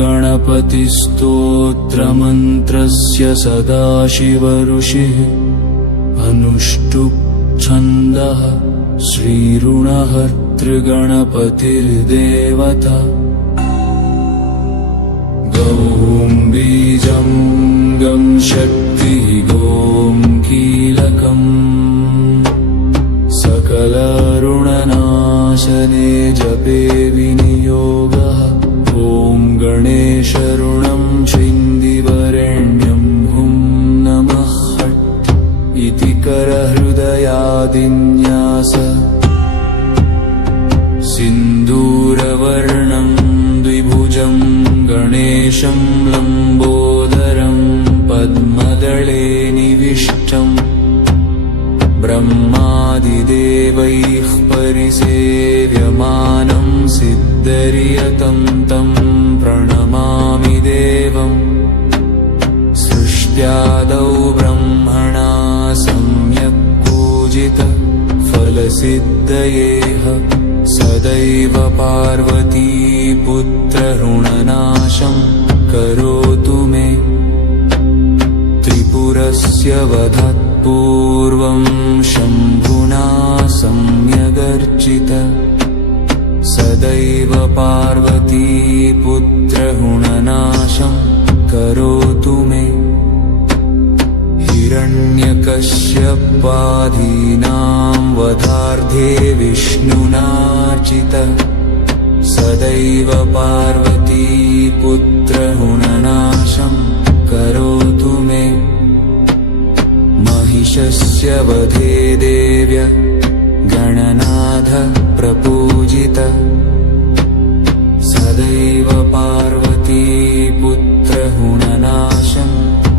गणपतिस्तोत्रमन्त्रस्य सदाशिव ऋषिः अनुष्टुप् छन्दः श्रीऋणहर्तृगणपतिर्देवता गौं बीजं गं शक्तिः गों कीलकम् सकलऋणनाशने जपे विनियोगः ॐ गणेशऋणं छिन्दिवरेण्यं हुं नमः हट् इति करहृदयादिन्यास सिन्दूरवर्णं द्विभुजं गणेशं लम्बोदरं पद्मदले निविष्टम् ब्रह्मादिदेवैः परिसेव्यमानं सिद्धरियतं तं प्रणमामि देवम् सृष्ट्यादौ ब्रह्मणा सम्यक् पूजित फलसिद्धयेह सदैव पार्वती पुत्रऋणनाशं करोतु मे त्रिपुरस्य वधात् पूर्वं शम्भुना सम्यगर्चित सदैव पार्वती पुत्रऋणनाशं करोतु मे हिरण्यकश्यपादीनां वधार्थे विष्णुनार्चित सदैव पार्वती पुत्रऋणनाशं करोतु मे महिषस्य वधे देव्य गणनाथ प्रपूजित सदैव पार्वती पुत्रऋणनाशं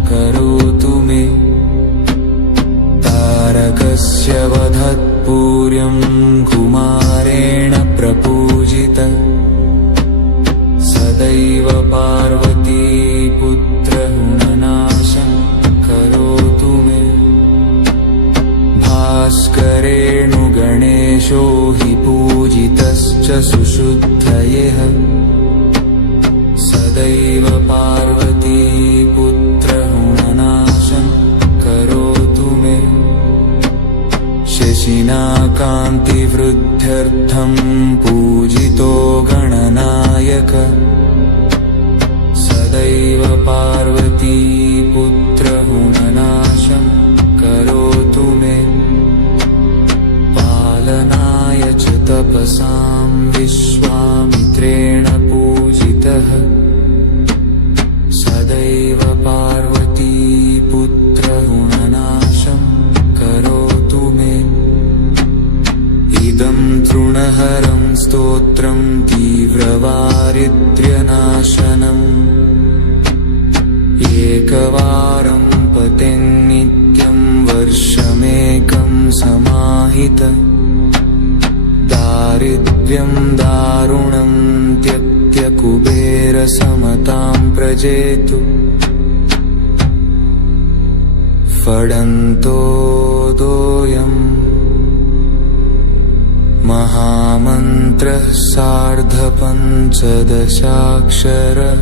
करोतु मे तारकस्य वधात् पूर्वं कुमारेण प्रपूजित सदैव पार्वती पुत्रऋणनाशं करोतु मे भास्करेण गणेशो हि पूजितश्च सुशुद्धयेह सदैव पार्वती पुत्रऋणनाशं करोतु मे शशिना कान्तिवृद्ध्यर्थं पूजितो गणनायक सदैव पार्वती पुत्रऋणनाशं करोतु मे पालनाय च तपसां विश्वामित्रेण पूजितः सदैव पार्वती पुत्रऋणनाशं करोतु मे इदं तृणहरं स्तोत्रं तीव्रवारिद्र्यनाशनम् एकवारं पतेन् नित्यं वर्षमेकं समाहित दारिद्र्यं दारुणं त्यक्त्य कुबेरसमतां प्रजेतु फडन्तोदोऽयं महामन्त्रः सार्धपञ्चदशाक्षरः